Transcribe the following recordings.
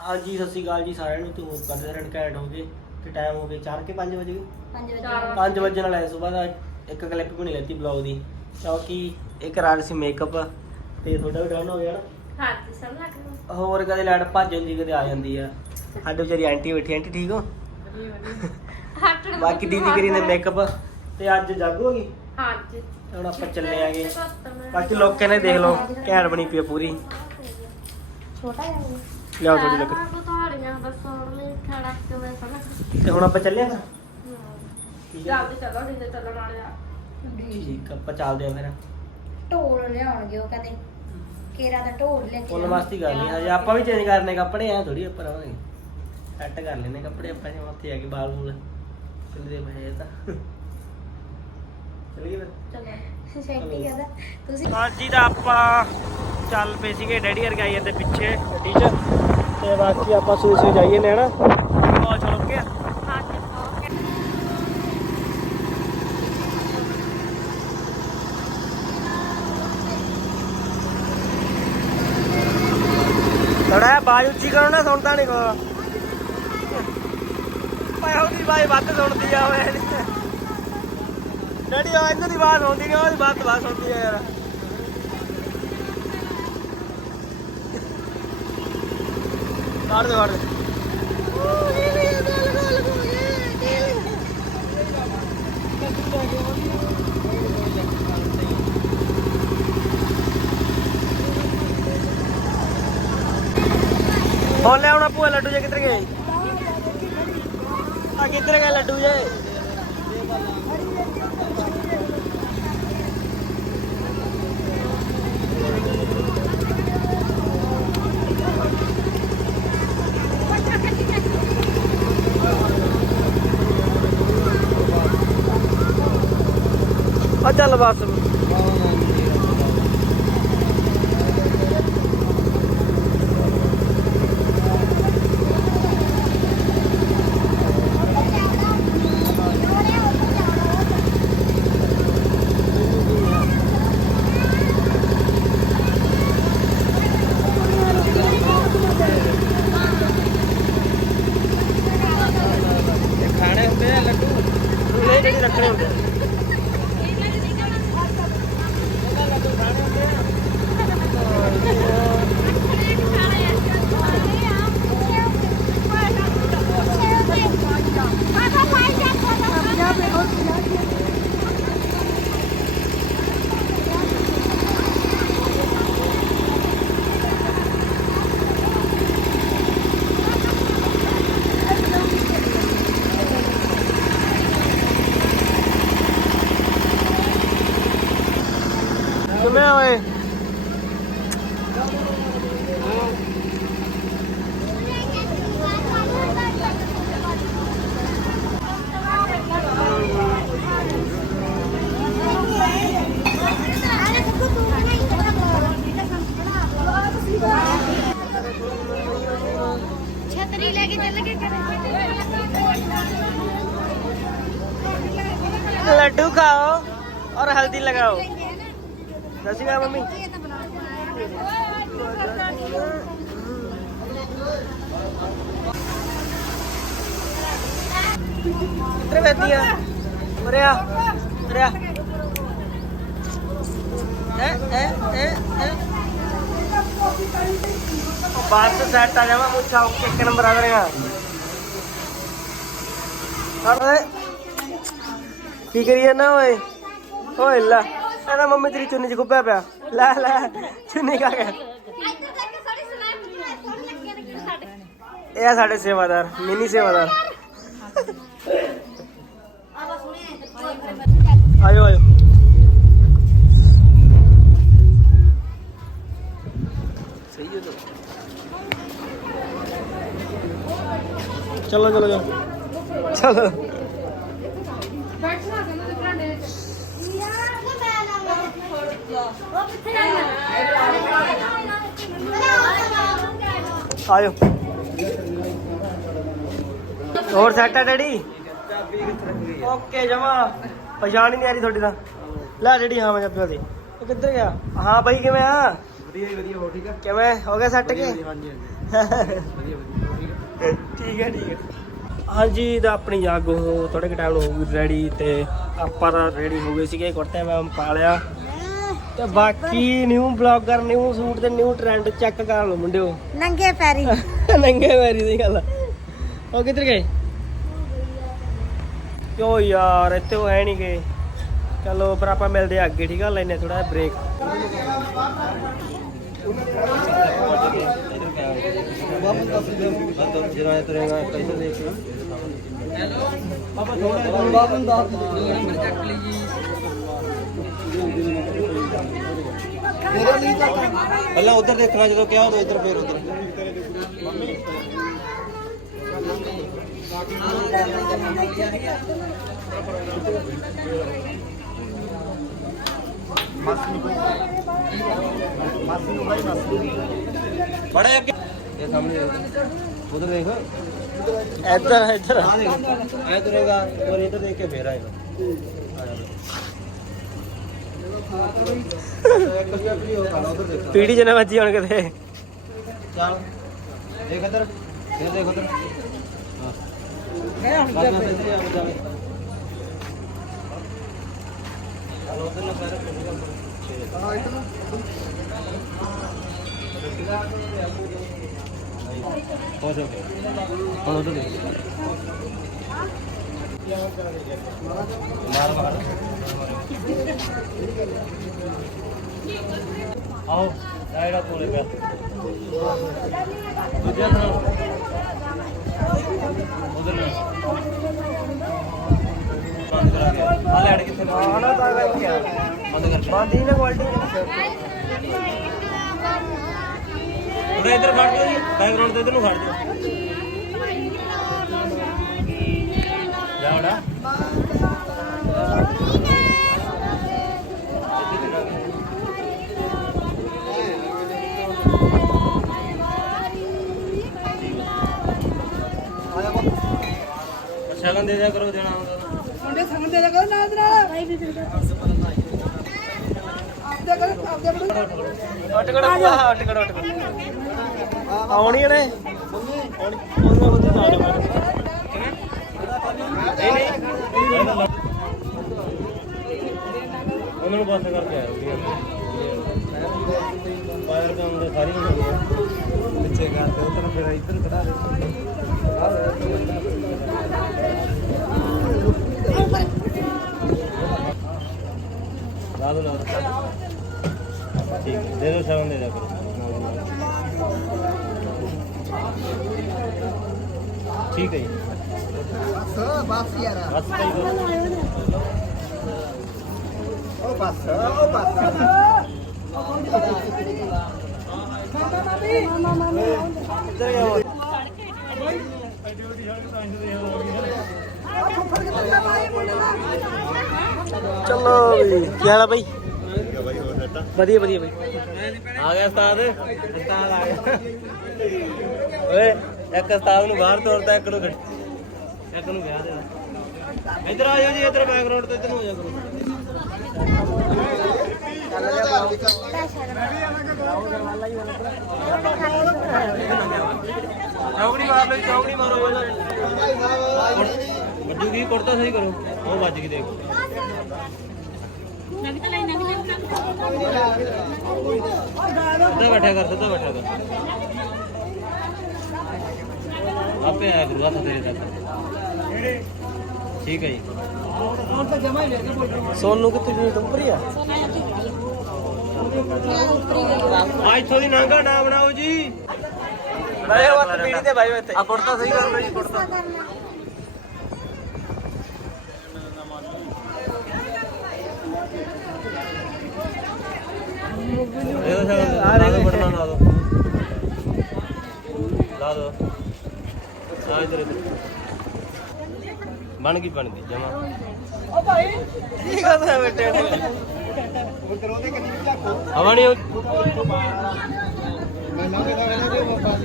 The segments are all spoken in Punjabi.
ਹਾਂਜੀ ਸਤਿ ਸ਼੍ਰੀ ਅਕਾਲ ਜੀ ਸਾਰਿਆਂ ਨੂੰ ਤੇ ਹੋਪ ਕਰਦੇ ਨੂੰ ਘੈਂਟ ਹੋ ਗਏ ਤੇ ਟਾਈਮ ਹੋ ਗਿਆ 4 ਕੇ 5 ਵਜੇ? 5 ਚਾਰ ਵਜੇ 5 ਵਜੇ ਨਾਲ ਆਇਆ ਸਵੇਰ ਦਾ ਇੱਕ ਕਲਿੱਪ ਵੀ ਨਹੀਂ ਲੈਤੀ ਬਲੌਗ ਦੀ ਕਿਉਂਕਿ ਇੱਕ ਰਾਤ ਸੀ ਮੇਕਅਪ ਤੇ ਤੁਹਾਡਾ ਵੀ ਡਨ ਹੋ ਗਿਆ ਨਾ? ਹਾਂਜੀ ਸਭ ਲੱਗ ਰਿਹਾ ਹੋਰ ਕਦੇ ਲੈਟ ਭੱਜ ਜਾਂਦੀ ਕਦੇ ਆ ਜਾਂਦੀ ਆ। ਸਾਡੇ ਵਿਚਾਰੀ ਆਂਟੀ ਬੈਠੀ ਆਂਟੀ ਠੀਕ ਹੋ? ਬਾਕੀ ਦੀਦੀ ਕਰੀ ਨੇ ਮੇਕਅਪ ਤੇ ਅੱਜ ਜਾਗੋ ਹੋ ਗਈ? ਤੇ ਹੁਣ ਆਪਾਂ ਚੱਲੇ ਆਗੇ। ਬਾਕੀ ਲੋਕਾਂ ਨੇ ਦੇਖ ਲਓ ਘੈਂਟ ਬਣੀ ਪਈ ਪੂਰੀ। ਛੋਟਾ ਜਿਹਾ ਲਿਆਓ ਥੋੜੀ ਲੱਕੜ ਤੁਹਾਡੀਆਂ ਦੱਸਣ ਲਈ ਖੜਾ ਕਿਵੇਂ ਸਨ ਤੇ ਹੁਣ ਆਪਾਂ ਚੱਲੇ ਆ ਠੀਕ ਆ ਜਲਦੀ ਚੱਲੋ ਜਿੰਦੇ ਚੱਲਣ ਵਾਲੇ ਆ। ਠੀਕ ਆ, ਆਪਾਂ ਚੱਲਦੇ ਆ ਫਿਰ। ਢੋਲ ਲਿਆਉਣਗੇ ਉਹ ਕਹਿੰਦੇ। ਕੇਰਾ ਦਾ ਢੋਲ ਲੈ ਕੇ ਫੁੱਲ ਮਸਤੀ ਕਰਨੀ ਹਜੇ ਆਪਾਂ ਵੀ ਚੇਂਜ ਕਰਨੇ ਕੱਪੜੇ ਆ ਥੋੜੀ ਉੱਪਰ ਆਵਾਂਗੇ ਸੈੱਟ ਕਰ ਲੈਨੇ ਕੱਪੜੇ ਆਪਾਂ ਜਿਵੇਂ ਉੱਥੇ ਆ ਕੇ ਬਾਲ ਬੂਲ ਚੱਲਦੇ ਪਏ ਤਾਂ। ਚਲੀਏ ਫਿਰ। ਚਲੋ। ਸੈਂਟੀ ਕਹਿੰਦਾ ਤੁਸੀਂ ਹਾਂਜੀ ਤਾਂ ਆਪਾਂ ਚੱਲ ਪਏ ਸੀਗੇ ਡੈਡੀ ਵਰਗੇ ਆਈ ਜਾਂਦੇ ਪਿੱਛੇ ਗੱਡੀ 'ਚ। ਤੇ ਬਾਕੀ ਆਪਾਂ ਸੂਈ ਸੂਈ ਜਾਈਏ ਚਲੋ ਕੇ ਓਕੇ ਥੋੜਾ ਬਾਜ ਉੱਚੀ ਕਰੋ ਨਾ ਸੁਣਦਾ ਨਹੀਂ ਕੋ ਭਾਈ ਉਹਦੀ ਬਾਈ ਵੱਧ ਸੁਣਦੀ ਆ ਓਏ ਡੈਡੀ ਆ ਇਹਨਾਂ ਦੀ ਆਵਾਜ਼ ਸੁਣਦੀ ਨਹੀਂ ਉਹਦੀ ਵੱਧ ਬਾਤ ਸੁਣਦੀ ਆ ਯਾਰ। ਕੱਢ ਦੇ ਕੱਢ ਦੇ। ਹੁਣ ਆਉਣਾ ਭੂਆ, ਲੱਡੂ ਜੇ ਕਿੱਧਰ ਗਏ? ਆ ਕਿੱਧਰ ਗਏ ਲੱਡੂ ਜੇ? ਆ ਚੱਲ ਬਾਤ ਇੱਕ ਨੰਬਰ ਕੀ ਕਰੀ ਨਾ ਓਏ? ਓਏ ਲੈ ਨਾ ਮੰਮੀ ਤੇਰੀ ਚੁੰਨੀ ਚ ਗੁੱਬਾ ਪਿਆ। ਲੈ ਲੈ, ਚੁੰਨੀ ਕਾ। ਗਿਆ ਇਹ ਆ ਸਾਡੇ ਸੇਵਾਦਾਰ, ਮਿੰਨੀ ਸੇਵਾਦਾਰ। ਆਇਓ ਆਇਓ। ਸਹੀ ਹੈ ਤਾਂ। ਚਲੋ ਚਲੋ ਚਲੋ। ਚਲੋ। ਬੈਠਣਾ ਕਹਿੰਦੇ ਤੁਹਾਡੇ ਆਇਓ। ਹੋਰ ਸੈਟ ਆ ਡੈਡੀ? ਓਕੇ ਜਮਾ। ਪਛਾਣ ਹੀ ਨਹੀਂ ਆ ਰਹੀ ਤੁਹਾਡੀ ਤਾਂ। ਲੈ ਡੈਡੀ ਹਾਂ ਮੈਂ ਪਿਓ ਦੀ ਉਹ ਕਿੱਧਰ ਗਿਆ? ਹਾਂ ਬਾਈ ਕਿਵੇਂ ਆ? ਵਧੀਆ ਜੀ, ਵਧੀਆ ਹੋ ਠੀਕ ਆ? ਕਿਵੇਂ? ਹੋ ਗਿਆ ਸੈੱਟ ਕੇ? ਹਾਂਜੀ ਹਾਂਜੀ। ਠੀਕ ਹੈ ਠੀਕ ਹੈ। ਹਾਂਜੀ ਤਾਂ ਆਪਣੀ ਜਾਗੋ ਥੋੜੇ ਕਿ ਟਾਈਮ ਨੂੰ ਹੋਊਗੀ ਰੈਡੀ ਤੇ ਆਪਾਂ ਤਾਂ ਰੈਡੀ ਹੋ ਗਏ ਸੀਗੇ ਕੁੜਤੇ ਮੈਂ ਪਾ ਲਿਆ। ਤੇ ਬਾਕੀ ਨਿਊ ਬਲੌਗਰ ਨਿਊ ਸੂਟ ਤੇ ਨਿਊ ਟ੍ਰੈਂਡ ਚੈੱਕ ਕਰ ਲਓ ਮੁੰਡਿਓ। ਨੰਗੇ ਪੈਰੀ। ਨੰਗੇ ਵਾਰੀ ਦੀ ਗੱਲ। ਉਹ ਕਿੱਧਰ ਗਏ? ਕਿਉਂ ਯਾਰ ਇੱਥੇ ਉਹ ਹੈ ਨਹੀਂ ਗਏ ਚਲੋ ਪਰ ਆਪਾਂ ਮਿਲਦੇ ਆ ਅੱਗੇ ਠੀਕ ਆ? ਲੈਨੇ ਥੋੜਾ ਬ੍ਰੇਕ ਪਹਿਲਾਂ ਉਧਰ ਦੇਖਣਾ ਜਦੋਂ ਕਿਹਾ ਉਦੋਂ ਇੱਧਰ ਫੇਰ ਉਧਰ। ਬੜੇ ਅੱਗੇ ਇਹ ਸਾਹਮਣੇ ਉਧਰ ਦੇਖ ਇੱਧਰ ਇੱਧਰ ਆ ਦੇਖ ਇੱਧਰ ਦੇਖ ਕੇ ਫੇਰ ਨਹੀਂ ਹੋਗਾ ਉਧਰ ਦੇਖ ਪੀੜੀ ਜਨੇ ਵੱਜੀ ਹੁਣ ਕਿਤੇ ਚੱਲ ਦੇਖ ਇੱਧਰ ਫੇਰ ਦੇਖ ਉਧਰ ਹਾਂ ਬਸ ਆਓ ਆਇਰਾ ਕੋਲੇ ਪਿਆ ਦੂਜਾ ਸੁਣਾਓ ਉਧਰ ਨੂੰ ਬੰਦ ਕਰਾ ਆ ਲੈਟ ਕਿੱਥੇ ਨੇ ਆਣਾ ਤਾਂ ਕਰਕੇ ਆ ਬੰਦ ਕਰ ਬੰਦੀ ਨਾ ਕੁਆਲਿਟੀ ਉਰੇ ਇੱਧਰ ਖੜ ਜਾਓ ਜੀ ਬੈਕਗ੍ਰਾਉਂਡ ਤੇ ਇੱਧਰ ਨੂੰ ਖੜ ਜਾਓ। ਜਾੜਾ ਸ਼ਗਨ ਦੇ ਦਿਆ ਕਰੋ ਦੇਣਾ ਹੁੰਦਾ ਕੜ ਹਾਂ ਉੱਟ ਕੜ ਉੱਟ ਕੜ ਆਉਣੀ ਨੇ ਆਉਣੀ ਉਹਨਾਂ ਬੰਦੇ ਨਾਲ ਨਹੀਂ ਨਹੀਂ। ਉਹਨਾਂ ਨੂੰ ਪਾਸ ਕਰਕੇ ਆਇਆ ਸੀ। ਬਾਹਰ ਕੰਮ ਦੇ ਸਾਰੀ ਹੋ ਗਈ ਪਿੱਛੇ ਕਰਦੇ ਉਧਰ ਫਿਰ ਇੱਧਰ ਕਢਾ ਦੇ ਲਾ ਦੋ ਲਾ ਦੋ ਠੀਕ ਹੈ, ਦੇ ਦੋ ਸਗਨ ਦੇ ਦਿਆ ਕਰੋ ਠੀਕ ਹੈ ਜੀ ਬਸ ਯਾਰ ਬਸ ਭਾਈ ਦੋ ਉਹ ਬਸ ਉਹ ਬਸ ਇੱਧਰ ਗਿਆ ਉਹ ਚਲੋ ਵੀ ਕੀ ਹਾਲ ਆ ਵਧੀਆ ਵਧੀਆ। ਬਾਈ ਆ ਗਿਆ ਉਸਤਾਦ। ਉਸਤਾਦ ਆ ਗਿਆ। ਓਏ, ਇੱਕ ਉਸਤਾਦ ਨੂੰ ਬਾਹਰ ਤੋਰਦਾ ਇੱਕ ਨੂੰ ਗੱਡ- ਇੱਕ ਨੂੰ ਵਿਆਹ ਦੇਣਾ। ਇੱਧਰ ਆ ਜਾਓ ਜੀ, ਇੱਧਰ ਬੈਕਗ੍ਰਾਉਂਡ ਤੇ ਇੱਧਰ ਹੋ ਜਾ ਕਰੋ। ਚੌਕੜੀ ਮਾਰ ਲਓ ਚੌਕੜੀ ਮਾਰੋ। ਪਹਿਲਾਂ ਵੱਡੂ ਕੀ ਕੁੜਤਾ ਸਹੀ ਕਰੋ। ਉਹ ਵੱਜ ਗਈ ਦੇਖੋ। ਸਿੱਧਾ ਬੈਠਾ ਕਰ ਸਿੱਧਾ ਬੈਠਾ ਕਰ। ਆਪੇ ਆਇਆ ਗੁਰੂ ਹੱਥ ਤੇਰੇ ਤੱਕ। ਠੀਕ ਹੈ ਜੀ। ਸੋਨੂੰ ਕਿੱਥੇ ਜੀ ਟੰਪਰੀ ਆ। ਆ ਇੱਥੋਂ ਦੀ ਨਾਂਗਾ ਨਾ ਬਣਾਓ ਜੀ। ਬਾਈ ਉਹ ਪੀੜੀ ਤੇ ਬਾਈ ਇੱਥੇ। ਆ ਕੁੜਤਾ ਸਹੀ ਕਰ ਲਓ ਜੀ ਕੁੜਤਾ। ਇਹ ਤਾਂ ਸ਼ਾਇਦ ਲਾ ਦੋ ਬਟਨਾ ਲਾ ਦੋ ਲਾ ਦੋ ਆ ਇਧਰ ਇਧਰ। ਬਣ ਗਈ ਬਣ ਗਈ ਜਮਾ। ਕੀ ਕਰਦਾ ਬੇਟੇ? ਨੇ ਹਵਾ ਨਹੀਂ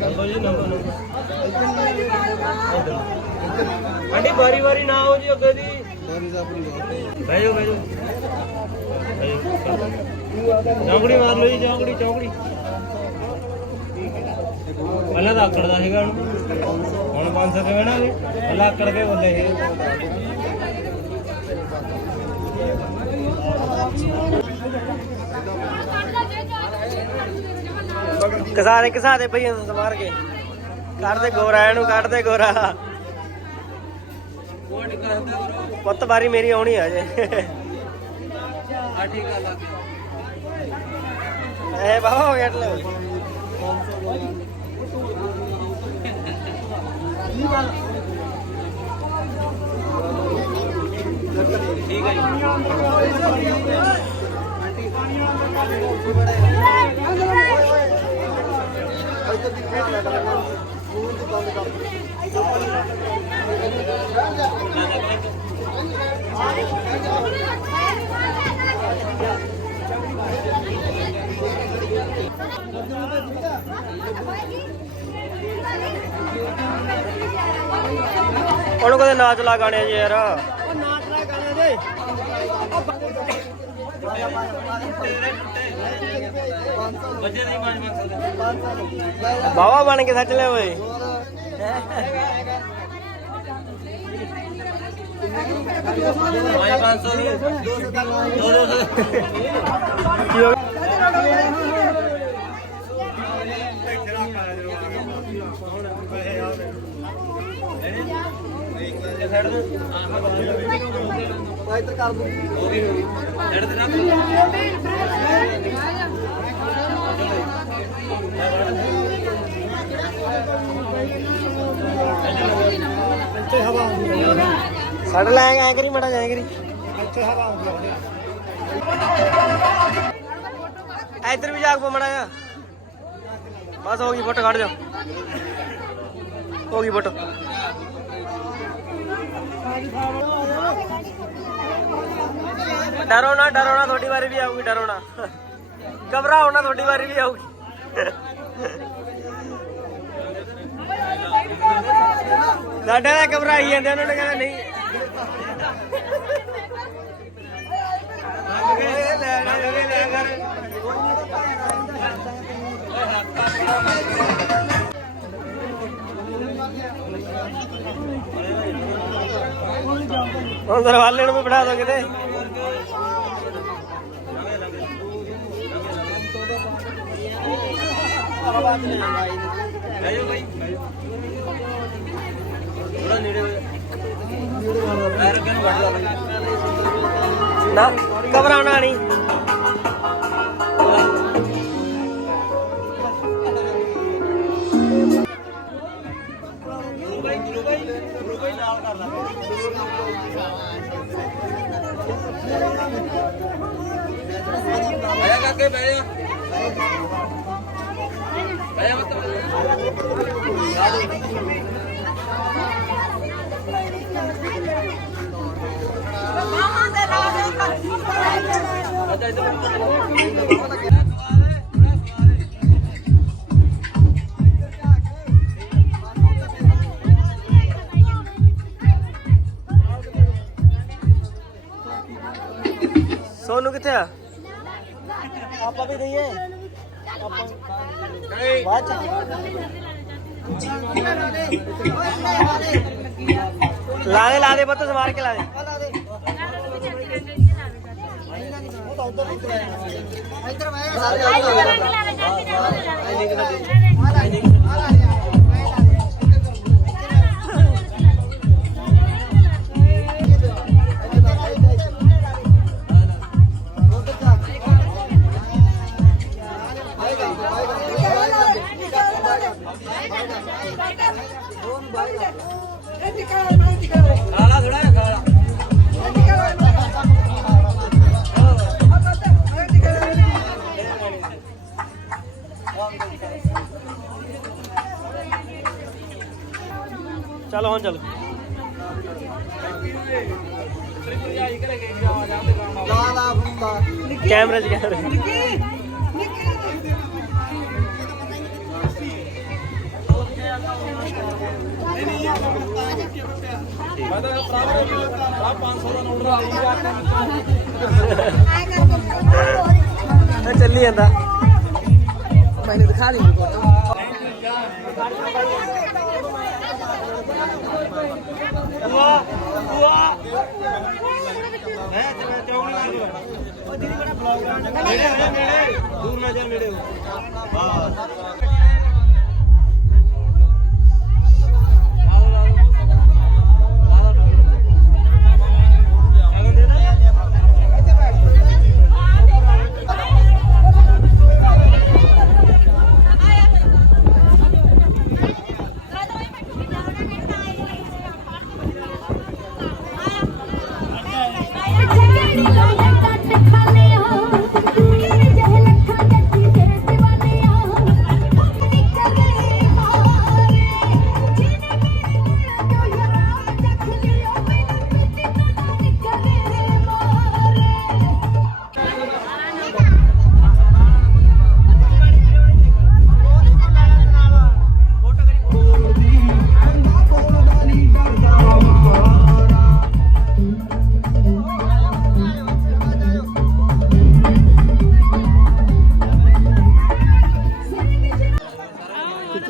ਨੰਬਰ ਜੀ ਨੰਬਰ ਨੰਬਰ। ਆਂਟੀ ਵਾਰੀ ਵਾਰੀ ਨਾ ਆਓ ਜੀ ਅੱਗੇ ਦੀ। ਬਹਿ ਜਾਓ। ਬਹਿ ਜਾਓ। ਚੌਂਕੜੀ ਮਾਰ ਲਓ ਜੀ ਚੌਂਕੜੀ ਚੌਂਕੜੀ। ਪਹਿਲਾਂ ਤਾਂ ਆਕੜਦਾ ਸੀਗਾ ਹੁਣ। ਹੁਣ 500 ਕਿਵੇਂ ਨਾ ਪਹਿਲਾਂ ਆਕੜ ਕੇ ਬੋਲੇ ਇਹ ਕਿਸਾਰੇ ਕਿਸਾਰੇ ਭਈਆਂ ਨੂੰ ਸਮਾਰ ਕੇ। ਕੱਢਦੇ ਗੋਰਾ ਇਹਨੂੰ ਕੱਢਦੇ ਗੋਰਾ। ਕੋਟ ਕਰਦਾ ਬਰੋ ਪੁੱਤ ਵਾਰੀ ਮੇਰੀ ਆਉਣੀ ਆ ਜੇ ਆ ਠੀਕ ਆ ਲੱਗ ਇਹ ਬਾਬਾ ਹੋ ਗਿਆ ਲੋ ਠੀਕ ਹੈ ਜੀ ਉਹਨੂੰ ਕਦੇ ਨਾਚ ਲਾ ਗਾਣੇ ਜੀ ਯਾਰ। ਉਹ ਨਾਚ ਲਾ ਗਾਣੇ ਦੇ ਬਾਵਾ ਬਣ ਕੇ ਸੱਚ ਲੈ ਓਏ ਭਾਈ 500 200 200 ਤੇ ਲੈ ਐ ਕਰੀ ਮੜਾ ਜਾਏ ਕਰੀ ਇੱਥੇ ਹਵਾ ਆਉਂਦੀ ਹੈ ਇੱਧਰ ਵੀ ਜਾ ਕੇ ਮੜਾ ਜਾ ਬਸ ਹੋ ਗਈ ਫੋਟੋ ਕੱਢ ਜਾ। ਹੋ ਗਈ ਫੋਟੋ। ਡਰੋ ਨਾ ਡਰੋ ਨਾ ਤੁਹਾਡੀ ਵਾਰੀ ਵੀ ਆਊਗੀ ਡਰੋ ਨਾ ਘਬਰਾਓ ਨਾ, ਤੁਹਾਡੀ ਵਾਰੀ ਵੀ ਆਊਗੀ। ਸਾਡੇ ਨਾਲ ਘਬਰਾਈ ਜਾਂਦੇ ਉਹਨਾਂ ਨੇ ਕਹਿੰਦਾ ਨਹੀਂ। ਓਏ ਲੈ ਹੁਣ ਦਰਵਾਲੇ ਨੂੰ ਵੀ ਬਿਠਾ ਦੋ ਕਿਤੇ। ਲੈ ਨਾ ਘਬਰਾਉਣਾ ਨਹੀਂ ਆਇਆ ਕਾਕੇ ਬਹਿ ਜਾ ਬਹਿ ਜਾ ਮਤ ਅੱਛਾ ਇੱਧਰ ਦੇ ਲਾ ਦੇ। ਬੱਤ ਸਮਾਰ ਕੇ ਲਾ ਦੇ ਖਾ चलो हूँ चलो। कैमरे च कैमरे हाँ, चली जाता मैंने दिखा दी। ਬੁਆ ਬੁਆ ਹੈ ਜਿਵੇਂ ਚੌਣੀ ਕਰ ਲੋ ਉਹ ਦੀਦੀ ਬੜਾ ਬਲੌਗ ਨੇੜੇ ਨੇੜੇ ਦੂਰ ਨਾ ਜਾ ਨੇੜੇ ਬਸ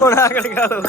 ਹੁਣ ਆ ਕੇ ਗਾ ਲੋ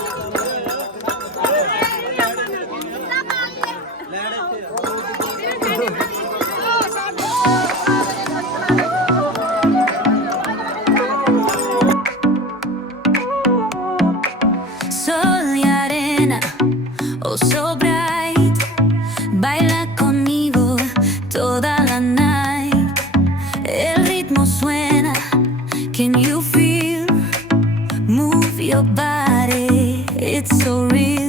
it's so real.